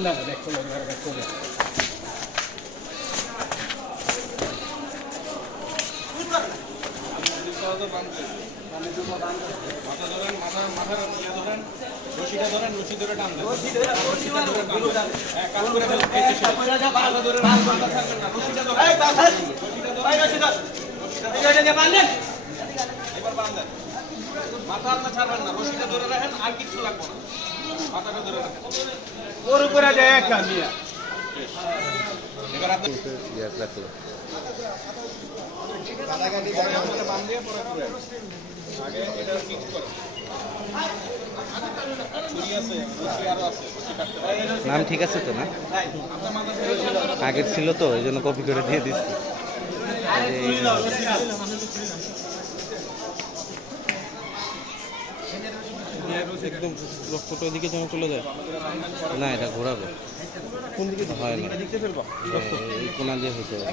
না দেখো না দেখো না মাথা ধরেন মাথা ইয়ে ধরেন রশিটা ধরেন রশি ধরে টান দেন হ্যাঁ কাজ করে ফেলেন রশিটা ধরে মাথা ছাড়বেন না রশিটা ধরেন এই বাস রশিটা ধরেন রশিটা এটা বাঁধেন এবার বাঁধেন মাথা আপনি ছাড়বেন না রশিটা ধরে রাখেন আর কিছু লাগবে না মাথাটা ধরে রাখেন ওর উপরে যায় একটা নিয়ে এবার আপনি ইয়া রাখুন কাটাকাটি করে আপনারা বাঁধ দিয়ে পরে পুরো আগে এটা ফিক্স করো ছুরি আছে রশি আরো আছে রশি কাটতে নাম ঠিক আছে তো না আগের ছিল তো এই জন্য কপি করে দিয়ে দিচ্ছি একদম লক্ষ্যটা ওদিকে যেন চলে যায় না এটা ঘোরাবে কোন দিকে হয় না এই কোনা দিয়ে হইতে হবে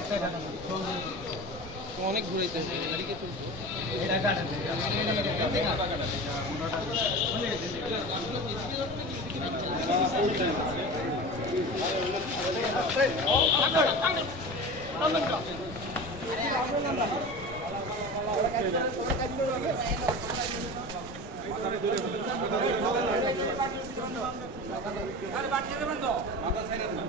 অনেক ঘুরাইতে মাথা ছাইরেন না